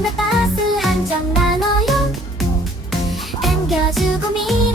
신맛 밭을 한장 나눠요 당겨주고 미